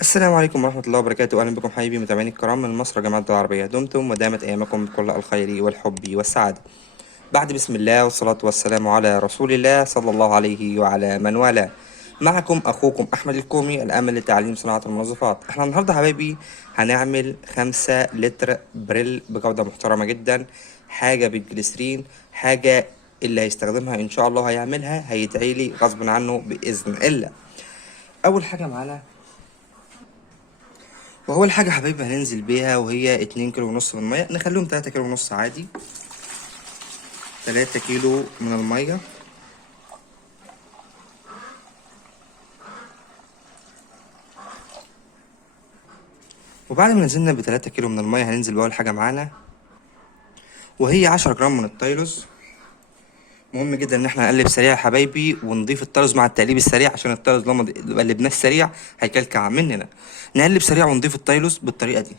السلام عليكم ورحمة الله وبركاته. أهلا بكم حبايبي متابعيني الكرام من مصر جماعة العربية. دمتم ودامت أيامكم بكل الخير والحب والسعادة. بعد بسم الله والصلاة والسلام على رسول الله صلى الله عليه وعلى من والاه. معكم أخوكم أحمد الكومي الأمل لتعليم صناعة المنظفات. احنا النهاردة حبايبي هنعمل 5 لتر بريل بجودة محترمة جدا، حاجة بالجليسرين، حاجة اللي هيستخدمها إن شاء الله هيعملها هيدعيلي غصب عنه بإذن الله. أول حاجة معانا واول حاجه حبايبي هننزل بيها وهي 2 كيلو ونص من الميه، نخليهم 3 كيلو ونص عادي. 3 كيلو من الميه. وبعد ما نزلنا ب3 كيلو من الميه هننزل باول حاجه معانا وهي 10 جرام من التايلوز. مهم جدا ان احنا نقلب سريع يا حبايبي ونضيف التايلوز مع التقليب السريع، عشان التايلوز لما قلبناه سريع هيكلكع مننا. نقلب سريع ونضيف التايلوز بالطريقه دي.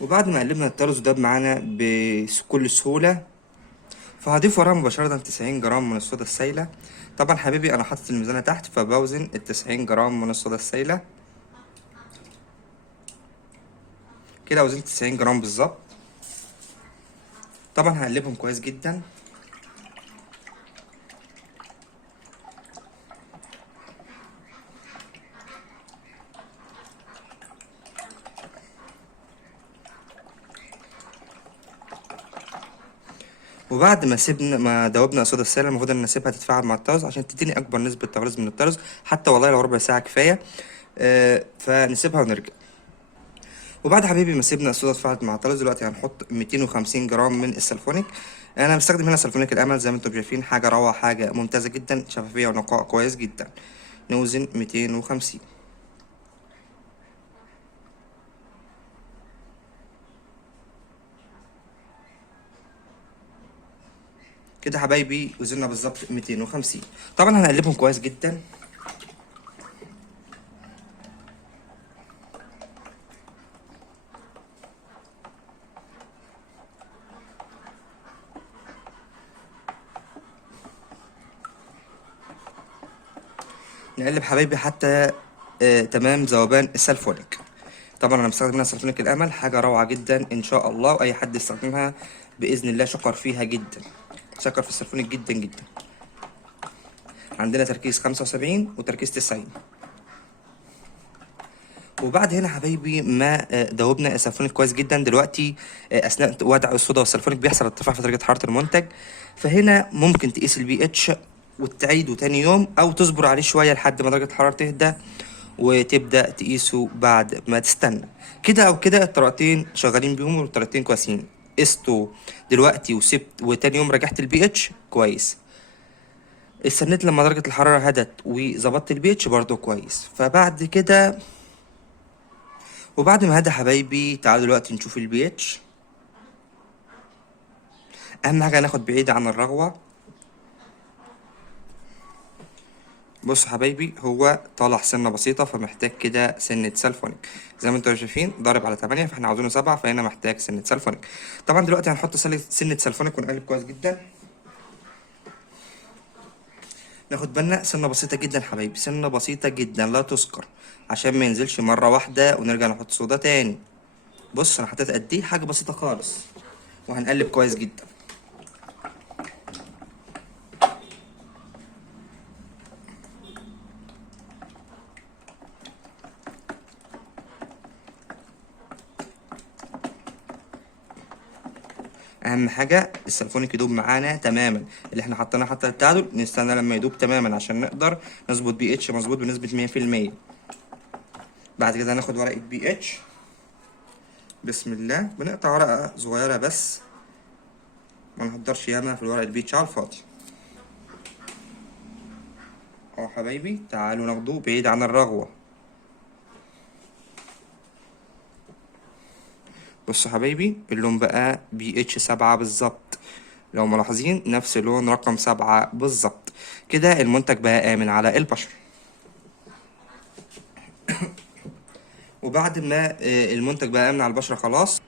وبعد ما قلبنا التايلوز ده معانا بكل سهوله، فهضيف وراها مباشرة 90 جرام من الصودا السايلة. طبعا حبيبي أنا حاطط الميزانة تحت فبوزن ال90 جرام من الصودا السايلة. كده وزنت 90 جرام بالظبط. طبعا هقلبهم كويس جدا. وبعد ما دوبنا الصودا السايلة المفروض ان نسيبها تتفاعل مع الطرز عشان تديني اكبر نسبة تغليظ من الطرز، حتى والله لو ربع ساعة كفاية. فنسيبها ونرجع. وبعد حبيبي ما سيبنا الصودا اتفاعلت مع الطرز، دلوقتي هنحط 250 جرام من السلفونيك. انا بستخدم هنا سلفونيك الامل، زي ما انتم شايفين حاجة روعة، حاجة ممتازة جدا، شفافية ونقاء كويس جدا. نوزن 250. كده حبايبي وزننا بالظبط 250. طبعا هنقلبهم كويس جدا. نقلب حبايبي حتى تمام ذوبان السلفونيك. طبعا انا بستخدم هنا سلفونيك الامل، حاجه روعه جدا ان شاء الله، واي حد يستخدمها باذن الله شكر فيها جدا، شكر في السلفونيك جدا جدا. عندنا تركيز 75 وتركيز 90. وبعد هنا حبايبي ما دوبنا السلفونيك كويس جدا، دلوقتي اثناء وضع الصودا والسلفونيك بيحصل ارتفاع في درجه حراره المنتج. فهنا ممكن تقيس البي اتش وتعيده تاني يوم، او تصبر عليه شويه لحد ما درجه الحراره تهدى وتبدا تقيسه بعد ما تستنى. كده او كده الطريقتين شغالين بيهم والطريقتين كويسين. قسته دلوقتي وسبت وتاني يوم رجعت البي اتش كويس. استنيت لما درجه الحراره هدت وظبطت البي اتش برضه كويس. فبعد كده وبعد ما هدى حبايبي تعالوا دلوقتي نشوف البي اتش. اهم حاجه ناخد بعيد عن الرغوه. بص حبايبي هو طالع سنه بسيطه، فمحتاج كده سنه سلفونيك. زي ما انتم شايفين ضارب على 8، فاحنا عاوزينه 7، فهنا محتاج سنه سلفونيك. طبعا دلوقتي هنحط سنه سلفونيك ونقلب كويس جدا. ناخد بالنا سنه بسيطه جدا حبايبي، سنه بسيطه جدا لا تذكر، عشان ما ينزلش مره واحده ونرجع نحط صودا تاني. بص انا حطيت قد ايه، حاجه بسيطه خالص. وهنقلب كويس جدا. اهم حاجه السلفونيك يدوب معانا تماما، اللي احنا حطيناه حتى التعادل نستنى لما يدوب تماما عشان نقدر نظبط بي اتش مظبوط بنسبه 100%. بعد كده هناخد ورقه بي اتش. بسم الله، بنقطع ورقه صغيره بس، ما نحضرش ياما في الورقه البي اتش على الفاضي. اهو حبايبي تعالوا ناخده بعيد عن الرغوه. بصوا حبايبي اللون بقى بي اتش 7 بالظبط. لو ملاحظين نفس لون رقم 7 بالظبط. كده المنتج بقى آمن على البشر. وبعد ما المنتج بقى آمن على البشرة خلاص،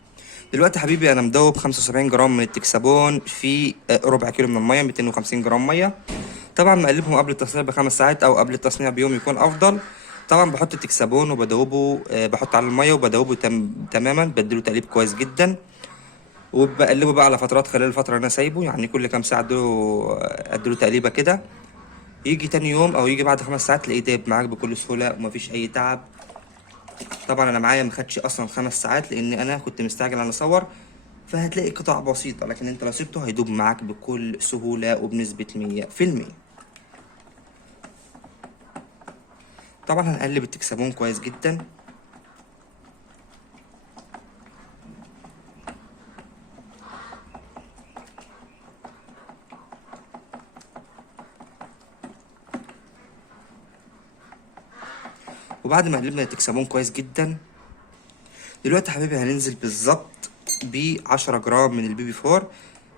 دلوقتي حبيبي أنا مدوب 75 جرام من التكسابون في ربع كيلو من المية، 250 جرام مية. طبعا مقلبهم قبل التصنيع ب5 ساعات أو قبل التصنيع بيوم يكون أفضل. طبعا بحط التكسابون وبدوبه، بحط على المية وبدوبه تماما، بديله تقليب كويس جدا، وبقلبه بقى على فترات خلال الفترة اللي أنا سايبه، يعني كل كام ساعة أديله تقليبة كده. يجي تاني يوم أو يجي بعد 5 ساعات تلاقيه دايب معاك بكل سهولة ومفيش أي تعب. طبعا أنا معايا مخدش أصلا 5 ساعات لأن أنا كنت مستعجل على أصور، فهتلاقي قطع بسيطة، لكن انت لو سبته هيدوب معاك بكل سهولة وبنسبة 100%. طبعا هنقلب التكسبون كويس جدا. وبعد ما قلبنا التكسبون كويس جدا، دلوقتي يا حبيبي هننزل بالظبط ب10 جرام من البي بي 4.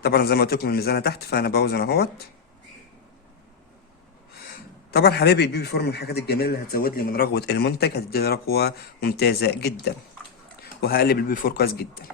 طبعا زي ما قلت لكم الميزانة تحت، فانا بوزن اهوت. طبعا حبيبي البي بي 4 من الحاجات الجميلة اللي هتزود لي من رغوة المنتج، هتديلي رغوة ممتازة جدا. وهقلب البي بي 4 كويس جدا.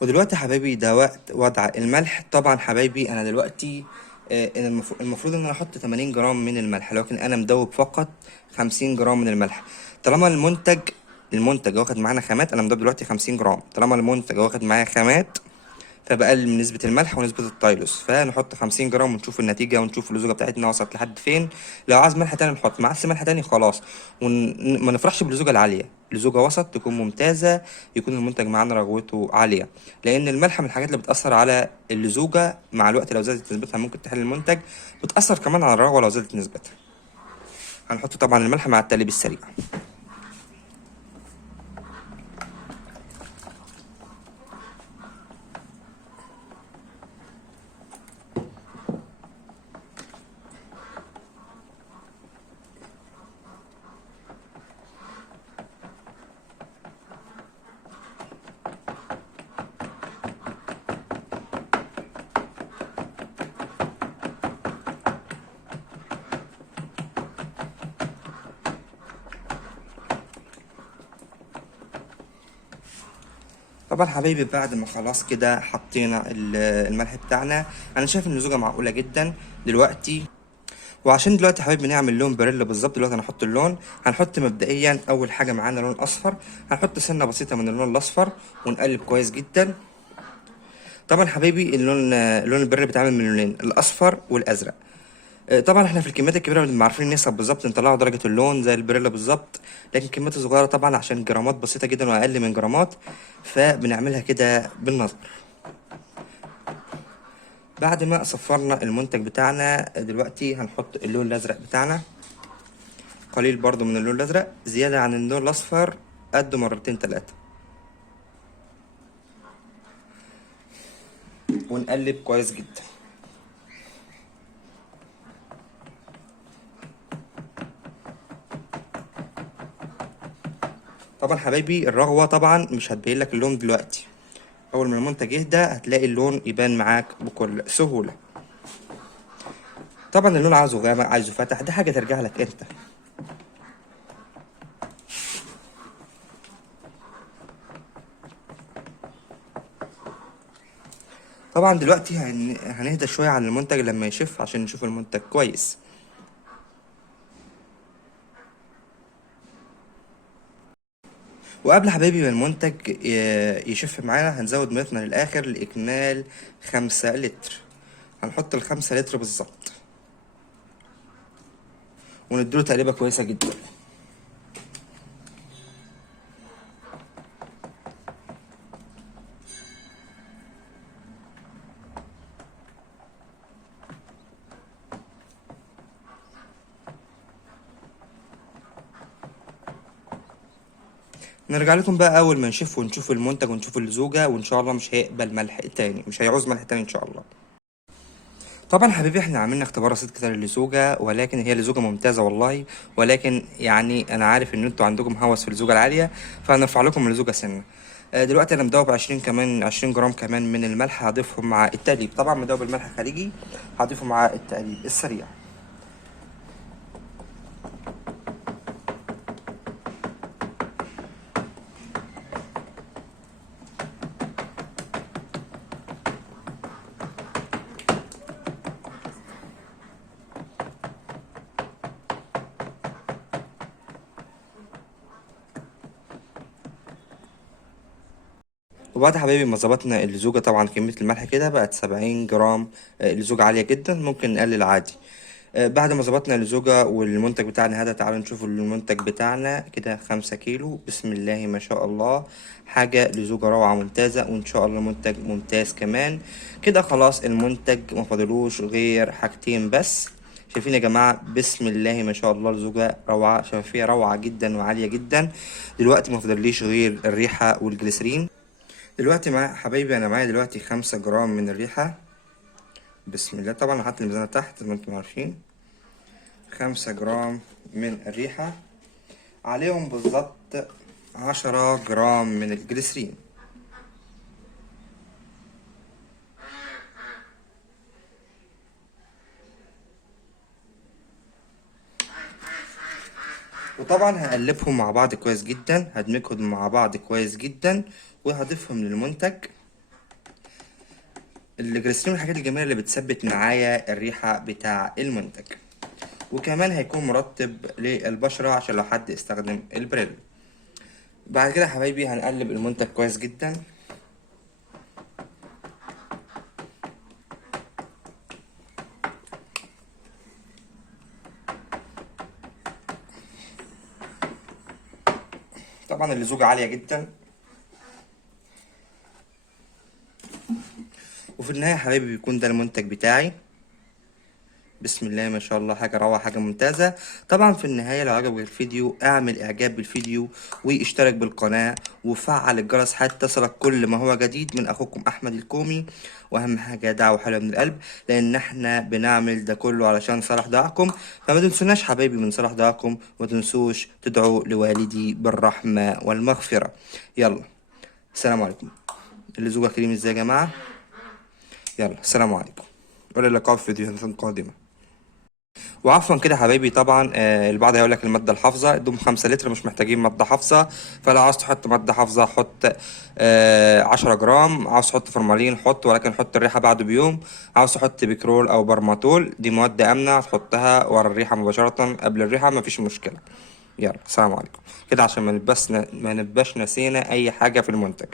ودلوقتي يا حبايبي ده وقت وضع الملح. طبعا حبايبي انا دلوقتي المفروض ان انا احط 80 جرام من الملح، لكن انا مدوب فقط 50 جرام من الملح. طالما المنتج واخد معانا خامات، انا مدوب دلوقتي 50 جرام. طالما المنتج واخد معايا خامات، فبقلل من نسبة الملح ونسبة التايلوس، فنحط 50 جرام ونشوف النتيجة ونشوف اللزوجة بتاعتنا وصلت لحد فين. لو عايز ملح تاني نحط، ما عايز ملح تاني خلاص. وما نفرحش باللزوجة العالية، لزوجة وسط تكون ممتازة، يكون المنتج معانا رغوته عالية. لأن الملح من الحاجات اللي بتأثر على اللزوجة مع الوقت، لو زادت نسبتها ممكن تحل المنتج. بتأثر كمان على الرغوة لو زادت نسبتها. هنحط طبعا الملح مع التقليب السريع. طبعا حبايبي بعد ما خلاص كده حطينا الملح بتاعنا، انا شايف ان اللزوجة معقولة جدا دلوقتي. وعشان دلوقتي يا حبايبي نعمل لون بريل بالظبط، دلوقتي هنحط اللون. هنحط مبدئيا اول حاجه معانا لون اصفر، هنحط سنه بسيطه من اللون الاصفر ونقلب كويس جدا. طبعا حبايبي لون البريل بيتعمل من لونين، الاصفر والازرق. طبعا احنا في الكميات الكبيره بنبقى عارفين النسب بالظبط، نطلعوا درجه اللون زي البريل بالظبط. لكن الكميات الصغيره طبعا عشان جرامات بسيطه جدا واقل من جرامات، فبنعملها كده بالنظر. بعد ما صفرنا المنتج بتاعنا، دلوقتي هنحط اللون الازرق بتاعنا، قليل برضو من اللون الازرق، زيادة عن اللون الاصفر قد مرتين تلاتة، ونقلب كويس جدا. طبعا حبايبي الرغوة طبعا مش هتبين لك اللون دلوقتي، اول ما المنتج يهدى هتلاقي اللون يبان معاك بكل سهولة. طبعا اللون عايزه غامق عايزه فاتح، دي حاجة ترجع لك انت. طبعا دلوقتي هنهدى شوية عن المنتج لما يشف عشان نشوف المنتج كويس. وقبل حبايبي ما المنتج يشف معانا، هنزود ميتنا للآخر لإكمال 5 لتر. هنحط ال5 لتر بالظبط، ونديله تقليبة كويسة جدا. نرجع لكم بقى اول ما نشوف ونشوف المنتج ونشوف اللزوجة، وان شاء الله مش هيقبل ملح تاني، مش هيعوز ملح تاني ان شاء الله. طبعا حبيبي احنا عملنا اختبار بسيط كده للزوجة، ولكن هي لزوجة ممتازة والله. ولكن يعني انا عارف ان انتوا عندكم هوس في اللزوجة العالية، فهنرفع لكم اللزوجة سنة. دلوقتي انا مدوب 20 كمان 20 جرام كمان من الملح، هضيفهم مع التقليب. طبعا مدوب الملح خارجي، هضيفه مع التقليب السريع. وبعد حبايبي ما ظبطنا اللزوجة، طبعا كمية الملح كده بقت 70 جرام. اللزوجة عالية جدا، ممكن نقلل عادي. بعد ما ظبطنا اللزوجة والمنتج بتاعنا هذا، تعالوا نشوف المنتج بتاعنا كده. 5 كيلو، بسم الله ما شاء الله. حاجة لزوجة روعة ممتازة، وإن شاء الله منتج ممتاز كمان. كده خلاص المنتج ما فاضلوش غير حاجتين بس. شايفين يا جماعة؟ بسم الله ما شاء الله، الزوجة روعة، شفافية روعة جدا وعالية جدا. دلوقتي ما فاضليش غير الريحة والجليسرين. دلوقتي معايا حبايبي، انا معايا دلوقتي 5 جرام من الريحة. بسم الله. طبعا هحط الميزانة تحت زي ما انتم عارفين. 5 جرام من الريحة، عليهم بالظبط 10 جرام من الجليسرين. وطبعا هقلبهم مع بعض كويس جدا، هدمجهم مع بعض كويس جدا، وهضيفهم للمنتج. الجليسرين من الحاجات الجميلة اللي بتثبت معايا الريحة بتاع المنتج، وكمان هيكون مرطب للبشرة عشان لو حد استخدم البريل. بعد كده يا حبايبي هنقلب المنتج كويس جدا. طبعا اللزوجة عالية جدا. وفي النهاية يا حبايبي بيكون ده المنتج بتاعي. بسم الله ما شاء الله، حاجة روعة، حاجة ممتازة. طبعا في النهاية لو عجبك الفيديو اعمل اعجاب بالفيديو، واشترك بالقناة، وفعل الجرس حتى تصلك كل ما هو جديد من اخوكم احمد الكومي. واهم حاجة دعوة حلوة من القلب، لان احنا بنعمل ده كله علشان صلاح دعاكم. فما تنسوناش حبايبي من صلاح دعاكم، وما تنسوش تدعوا لوالدي بالرحمة والمغفرة. يلا، السلام عليكم. اللي زوجة كريم ازاي يا جماعة؟ يلا السلام عليكم، والى اللقاء في فيديوهات قادمة. وعفوا كده حبايبي، طبعا البعض هيقول لك المادة الحافظة دوم 5 لتر، مش محتاجين مادة حافظة. فلو عاوز تحط مادة حافظة حط 10 جرام. عاوز تحط فورمالين حط، ولكن حط الريحة بعده بيوم. عاوز تحط بيكرول أو برماتول، دي مواد آمنة تحطها ورا الريحة مباشرة قبل الريحة، مفيش مشكلة. يلا السلام عليكم. كده عشان ما نبقاش نسينا أي حاجة في المنتج.